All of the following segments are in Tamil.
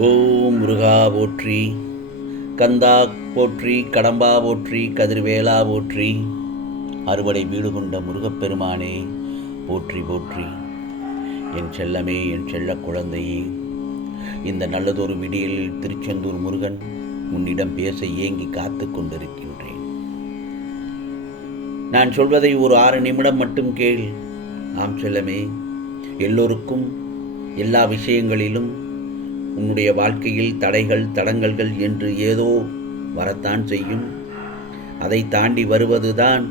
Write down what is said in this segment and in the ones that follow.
ஓம் முருகா போற்றி, கந்தா போற்றி, கடம்பா போற்றி, கதிர்வேலா போற்றி, அறுவடை வீடு கொண்ட முருகப்பெருமானே போற்றி போற்றி. என் செல்லமே, என் செல்ல குழந்தையே, இந்த நல்லதொரு விடியலில் திருச்செந்தூர் முருகன் உன்னிடம் பேச ஏங்கி காத்து கொண்டிருக்கின்றேன். நான் சொல்வதை ஒரு 6 நிமிடம் மட்டும் கேள். ஆம் செல்லமே, எல்லோருக்கும் எல்லா விஷயங்களிலும் உன்னுடைய வாழ்க்கையில் தடைகள் தடங்கல்கள் என்று ஏதோ வரத்தான் செய்யும். அதை தாண்டி வருவதுதான்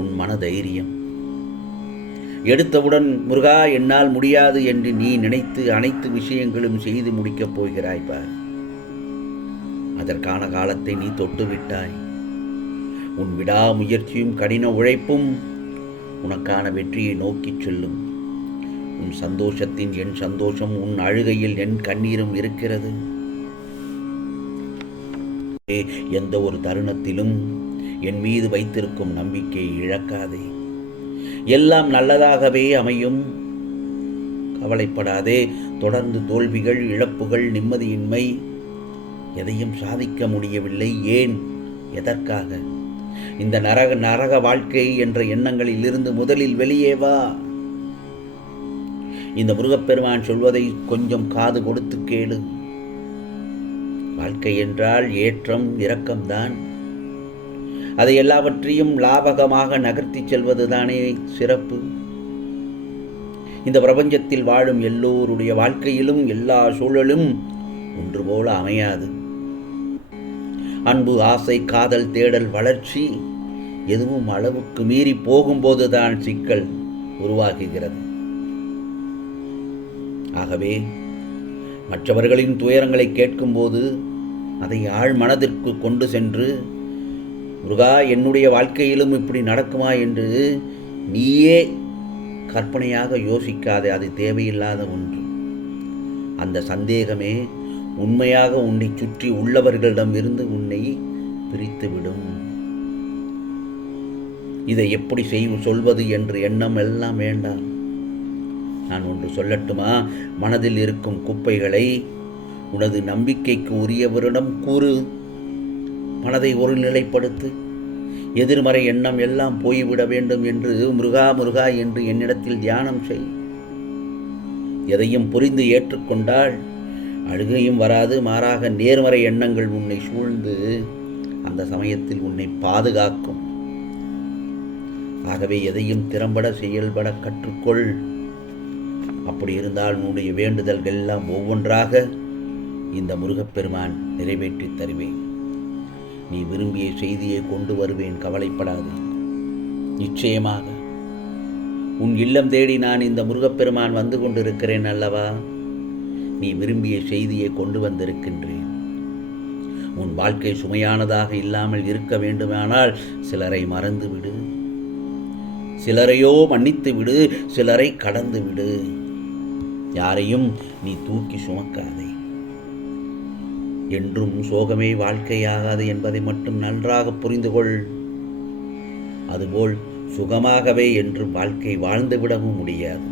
உன் மன தைரியம். எடுத்தவுடன் முருகா என்னால் முடியாது என்று நீ நினைத்து அனைத்து விஷயங்களும் செய்து முடிக்கப் போகிறாய் பார். அதற்கான காலத்தை நீ தொட்டுவிட்டாய். உன் விடாமுயற்சியும் கடின உழைப்பும் உனக்கான வெற்றியை நோக்கிச் செல்லும். உன் சந்தோஷத்தின் என் சந்தோஷம், உன் அழுகையில் என் கண்ணீரும் இருக்கிறது. எந்த ஒரு தருணத்திலும் என் மீது வைத்திருக்கும் நம்பிக்கையை இழக்காதே. எல்லாம் நல்லதாகவே அமையும். கவலைப்படாதே. தொடர்ந்து தோல்விகள், இழப்புகள், நிம்மதியின்மை, எதையும் சாதிக்க முடியவில்லை. ஏன்? எதற்காக? இந்த நரக வாழ்க்கை என்ற எண்ணங்களில் இருந்து முதலில் வெளியே வா. இந்த முருகப்பெருமான் சொல்வதை கொஞ்சம் காது கொடுத்து கேளு. வாழ்க்கை என்றால் ஏற்றம் இரக்கம்தான். அதை எல்லாவற்றையும் லாபகமாக நகர்த்தி செல்வதுதானே சிறப்பு. இந்த பிரபஞ்சத்தில் வாழும் எல்லோருடைய வாழ்க்கையிலும் எல்லா சூழலும் ஒன்று போல அமையாது. அன்பு, ஆசை, காதல், தேடல், வளர்ச்சி எதுவும் அளவுக்கு மீறி போகும்போதுதான் சிக்கல் உருவாகுகிறது. ஆகவே மற்றவர்களின் துயரங்களை கேட்கும்போது அதை ஆழ் மனதிற்கு கொண்டு சென்று, முருகா என்னுடைய வாழ்க்கையிலும் இப்படி நடக்குமா என்று நீயே கற்பனையாக யோசிக்காதே. அது தேவையில்லாத ஒன்று. அந்த சந்தேகமே உண்மையாக உன்னை சுற்றி உள்ளவர்களிடம் இருந்து உன்னை பிரித்துவிடும். இதை எப்படி சொல்வது என்று எண்ணம் எல்லாம் வேண்டாம். நான் ஒன்று சொல்லட்டுமா? மனதில் இருக்கும் குப்பைகளை உனது நம்பிக்கைக்கு உரியவரிடம் கூறு. மனதை ஒருநிலைப்படுத்து. எதிர்மறை எண்ணம் எல்லாம் போய்விட வேண்டும் என்று முருகா முருகா என்று என்னிடத்தில் தியானம் செய். எதையும் புரிந்து ஏற்றுக்கொண்டால் அழுகையும் வராது. மாறாக நேர்மறை எண்ணங்கள் உன்னை சூழ்ந்து அந்த சமயத்தில் உன்னை பாதுகாக்கும். ஆகவே எதையும் திறம்பட செயல்பட கற்றுக்கொள். அப்படி இருந்தால் உன்னுடைய வேண்டுதல்கள் எல்லாம் ஒவ்வொன்றாக இந்த முருகப்பெருமான் நிறைவேற்றி தருவேன். நீ விரும்பிய செய்தியை கொண்டு வருவேன். கவலைப்படாதே. நிச்சயமாக உன் இல்லம் தேடி நான் இந்த முருகப்பெருமான் வந்து கொண்டிருக்கிறேன் அல்லவா? நீ விரும்பிய செய்தியை கொண்டு வந்திருக்கின்றேன். உன் வாழ்க்கை சுமையானதாக இல்லாமல் இருக்க வேண்டுமானால் சிலரை மறந்து விடு, சிலரையோ மன்னித்து விடு, சிலரை கடந்து விடு. யாரையும் நீ தூக்கி சுமக்காதே. என்றும் சோகமே வாழ்க்கையாகாது என்பதை மட்டும் நன்றாக புரிந்து கொள். அதுபோல் சுகமாகவே என்றும் வாழ்க்கை வாழ்ந்துவிடவும் முடியாது.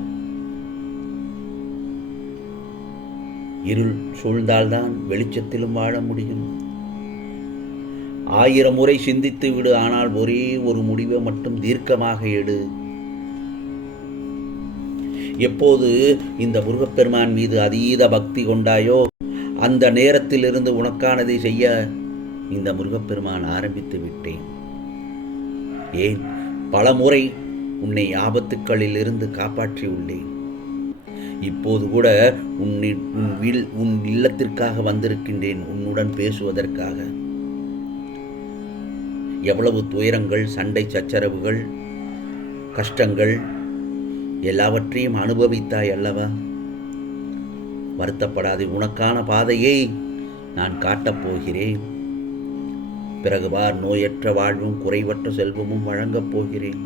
இருள் சூழ்ந்தால்தான் வெளிச்சத்திலும் வாழ முடியும். 1000 முறை சிந்தித்து விடு, ஆனால் ஒரே ஒரு முடிவை மட்டும் தீர்க்கமாக எடு. எப்போது இந்த முருகப்பெருமான் மீது அதீத பக்தி கொண்டாயோ அந்த நேரத்திலிருந்து உனக்கானதை செய்ய இந்த முருகப்பெருமான் ஆரம்பித்து விட்டேன். ஏன்? பல முறை உன்னை ஆபத்துக்களில் இருந்து காப்பாற்றி உள்ளேன். இப்போது கூட உன் இல்லத்திற்காக வந்திருக்கின்றேன், உன்னுடன் பேசுவதற்காக. எவ்வளவு துயரங்கள், சண்டை சச்சரவுகள், கஷ்டங்கள் எல்லாவற்றையும் அனுபவித்தாய் அல்லவா? வருத்தப்படாதே. உனக்கான பாதையை நான் காட்டப் போகிறேன். பிறகு பார், நோயற்ற வாழ்வும் குறைவற்ற செல்வமும் வழங்கப் போகிறேன்.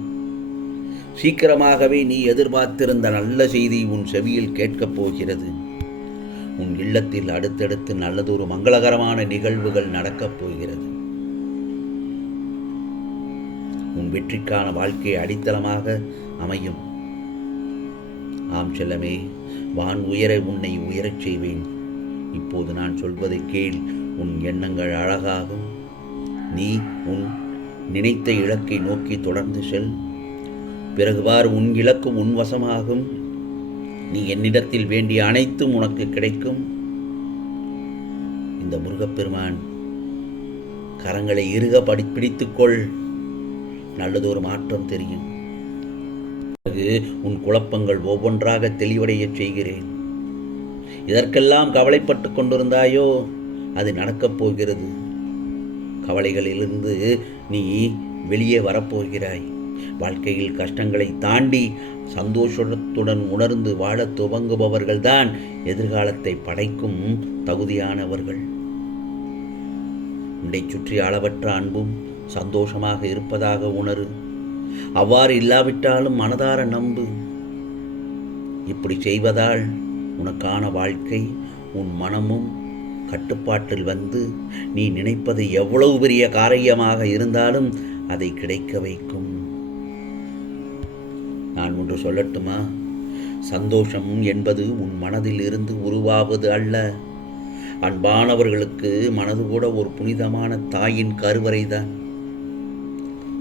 சீக்கிரமாகவே நீ எதிர்பார்த்திருந்த நல்ல செய்தி உன் செவியில் கேட்கப் போகிறது. உன் இல்லத்தில் அடுத்தடுத்து நல்லதொரு மங்களகரமான நிகழ்வுகள் நடக்கப் போகிறது. உன் வெற்றிக்கான வாழ்க்கை அடித்தளமாக அமையும். ஆம் செல்லமே, வான் உயர உன்னை உயரச் செய்வேன். இப்போது நான் சொல்வதை கேள். உன் எண்ணங்கள் அழகாகும். நீ உன் நினைத்த இலக்கை நோக்கி தொடர்ந்து செல். பிறகுவாறு உன் இலக்கு உன் வசமாகும். நீ என்னிடத்தில் வேண்டிய அனைத்தும் உனக்கு கிடைக்கும். இந்த முருகப்பெருமான் கரங்களை இறுக பிடித்துக்கொள். நல்லதொரு மாற்றம் தெரியும். பிறகு உன் குழப்பங்கள் ஒவ்வொன்றாக தெளிவடைய செய்கிறேன். இதற்கெல்லாம் கவலைப்பட்டு கொண்டிருந்தாயோ, அது நடக்கப் போகிறது. கவலைகளிலிருந்து நீ வெளியே வரப்போகிறாய். வாழ்க்கையில் கஷ்டங்களை தாண்டி சந்தோஷத்துடன் உணர்ந்து வாழ துவங்குபவர்கள்தான் எதிர்காலத்தை படைக்கும் தகுதியானவர்கள். உன்னை சுற்றி அளவற்ற அன்பும் சந்தோஷமாக இருப்பதாக உணரு. அவ்வாறு இல்லாவிட்டாலும் மனதார நம்பு. இப்படி செய்வதால் உனக்கான வாழ்க்கை உன் மனமும் கட்டுப்பாட்டில் வந்து நீ நினைப்பது எவ்வளவு பெரிய காரியமாக இருந்தாலும் அதை கிடைக்க வைக்கும். நான் ஒன்று சொல்லட்டுமா? சந்தோஷம் என்பது உன் மனதில் இருந்து உருவாவது அல்ல. அன்பானவர்களுக்கு மனது கூட ஒரு புனிதமான தாயின் கருவறைதான்.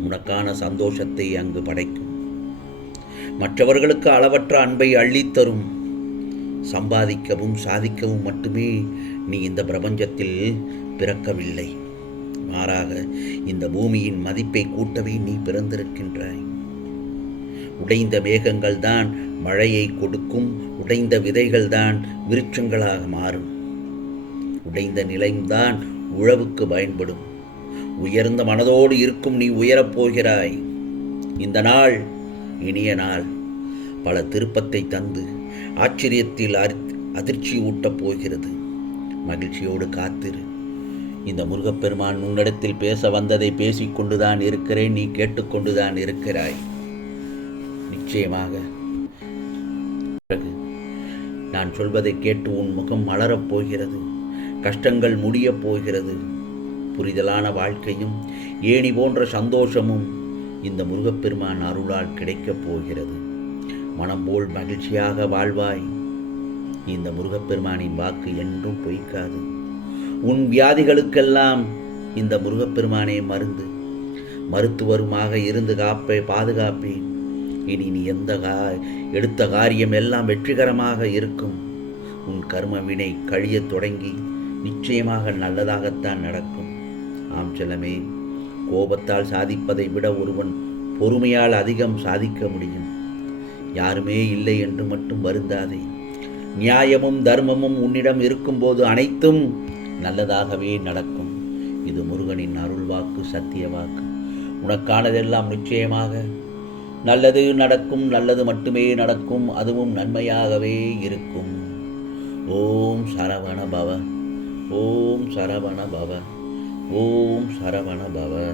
உனக்கான சந்தோஷத்தை அங்கு படைக்கும். மற்றவர்களுக்கு அளவற்ற அன்பை அள்ளித்தரும். சம்பாதிக்கவும் சாதிக்கவும் மட்டுமே நீ இந்த பிரபஞ்சத்தில் பிறக்கவில்லை. மாறாக இந்த பூமியின் மதிப்பை கூட்டவே நீ பிறந்திருக்கின்றாய். உடைந்த மேகங்கள் தான் மழையை கொடுக்கும். உடைந்த விதைகள் தான் விருட்சங்களாக மாறும். உடைந்த நிலைம்தான் உழவுக்கு பயன்படும். உயர்ந்த மனதோடு இருக்கும் நீ உயரப் போகிறாய். இந்த நாள் இனிய நாள். பல திருப்பத்தை தந்து ஆச்சரியத்தில் அதிர்ச்சி ஊட்டப் போகிறது. மகிழ்ச்சியோடு காத்திரு. இந்த முருகப்பெருமான் உன்னிடத்தில் பேச வந்ததை பேசிக்கொண்டுதான் இருக்கிறேன். நீ கேட்டுக்கொண்டுதான் இருக்கிறாய். நிச்சயமாக நான் சொல்வதை கேட்டு உன் முகம் மலரப் போகிறது. கஷ்டங்கள் முடியப் போகிறது. புரிதலான வாழ்க்கையும் ஏணி போன்ற சந்தோஷமும் இந்த முருகப்பெருமான் அருளால் கிடைக்கப் போகிறது. மனம் போல் மகிழ்ச்சியாக வாழ்வாய். இந்த முருகப்பெருமானின் வாக்கு என்றும் பொய்க்காது. உன் வியாதிகளுக்கெல்லாம் இந்த முருகப்பெருமானே மருந்து. மருத்துவருமாக இருந்து பாதுகாப்பேன். இனி நீ எடுத்த காரியம் எல்லாம் வெற்றிகரமாக இருக்கும். உன் கர்ம வினை கழியத் தொடங்கி நிச்சயமாக நல்லதாகத்தான் நடக்கும். ஆம் செல்லமே, கோபத்தால் சாதிப்பதை விட ஒருவன் பொறுமையால் அதிகம் சாதிக்க முடியும். யாருமே இல்லை என்று மட்டும் வருந்தாதே. நியாயமும் தர்மமும் உன்னிடம் இருக்கும்போது அனைத்தும் நல்லதாகவே நடக்கும். இது முருகனின் அருள் வாக்கு, சத்திய வாக்கு. உனக்கானதெல்லாம் நிச்சயமாக நல்லது நடக்கும். நல்லது மட்டுமே நடக்கும். அதுவும் நன்மையாகவே இருக்கும். ஓம் சரவண பவ. ஓம் சரவண பவ. ஓம் சரவண பவ.